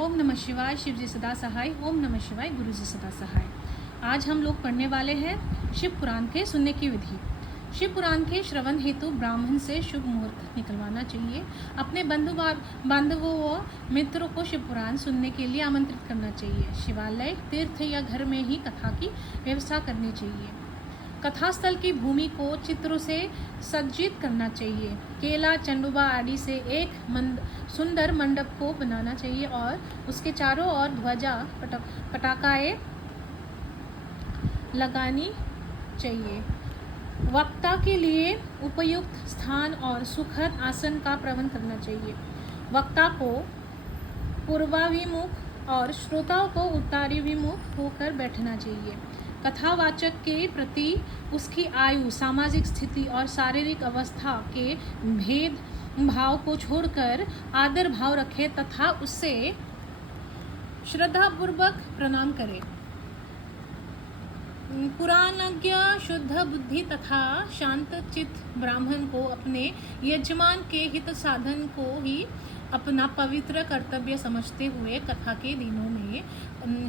ओम नमः शिवाय। शिव जी सदा सहाय। ओम नमः शिवाय। गुरु जी सदा सहाय। आज हम लोग पढ़ने वाले हैं शिव पुराण के सुनने की विधि। शिव पुराण के श्रवण हेतु ब्राह्मण से शुभ मुहूर्त निकलवाना चाहिए। अपने बांधवों व मित्रों को शिव पुराण सुनने के लिए आमंत्रित करना चाहिए। शिवालय, तीर्थ या घर में ही कथा की व्यवस्था करनी चाहिए। कथास्थल की भूमि को चित्रों से सज्जित करना चाहिए। केला, चंडुबा आदि से एक सुंदर मंडप को बनाना चाहिए और उसके चारों ओर ध्वजा पटाखाएं लगानी चाहिए। वक्ता के लिए उपयुक्त स्थान और सुखद आसन का प्रबंध करना चाहिए। वक्ता को पूर्वाभिमुख और श्रोताओं को उत्तराभिमुख होकर बैठना चाहिए। कथावाचक के प्रति उसकी आयु, सामाजिक स्थिति और शारीरिक अवस्था के भेद भाव को छोड़कर आदर भाव रखे तथा उससे श्रद्धापूर्वक प्रणाम करे। पुराणज्ञ, शुद्ध बुद्धि तथा शांत चित्त ब्राह्मण को अपने यजमान के हित साधन को ही अपना पवित्र कर्तव्य समझते हुए कथा के दिनों में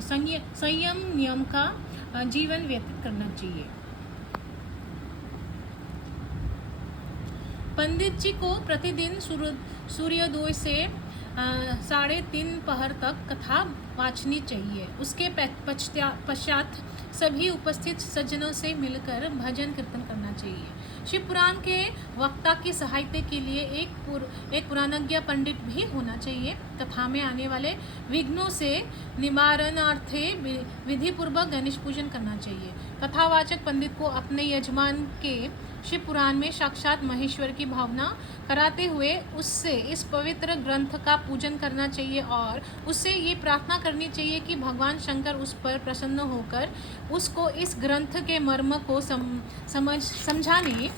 संयम नियम का जीवन व्यतीत करना चाहिए। पंडित जी को प्रतिदिन सूर्योदय से 3:30 पहर तक कथा वाचनी चाहिए। उसके पश्चात सभी उपस्थित सज्जनों से मिलकर भजन कीर्तन करना चाहिए। शिव पुराण के वक्ता की सहायता के लिए एक पुराणज्ञ पंडित भी होना चाहिए। कथा में आने वाले विघ्नों से निवारणार्थे विधि पूर्वक गणेश पूजन करना चाहिए। कथावाचक पंडित को अपने यजमान के शिव पुराण में साक्षात महेश्वर की भावना कराते हुए उससे इस पवित्र ग्रंथ का पूजन करना चाहिए और उससे ये प्रार्थना करनी चाहिए कि भगवान शंकर उस पर प्रसन्न होकर उसको इस ग्रंथ के मर्म को समझाने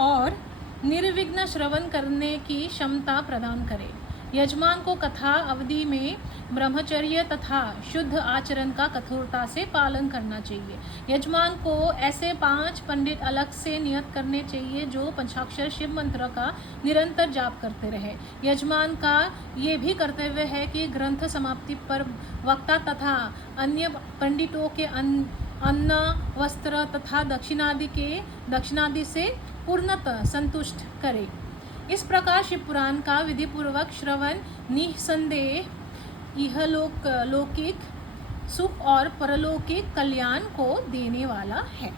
और निर्विघ्न श्रवण करने की क्षमता प्रदान करे। यजमान को कथा अवधि में ब्रह्मचर्य तथा शुद्ध आचरण का कठोरता से पालन करना चाहिए। यजमान को ऐसे 5 पंडित अलग से नियत करने चाहिए जो पंचाक्षर शिव मंत्र का निरंतर जाप करते रहे। यजमान का ये भी कर्तव्य है कि ग्रंथ समाप्ति पर वक्ता तथा अन्य पंडितों के अन्न, वस्त्र तथा दक्षिणादि से पूर्णतः संतुष्ट करे। इस प्रकार शिव पुराण का विधिपूर्वक श्रवण निसंदेह लौकिक सुख और परलौकिक कल्याण को देने वाला है।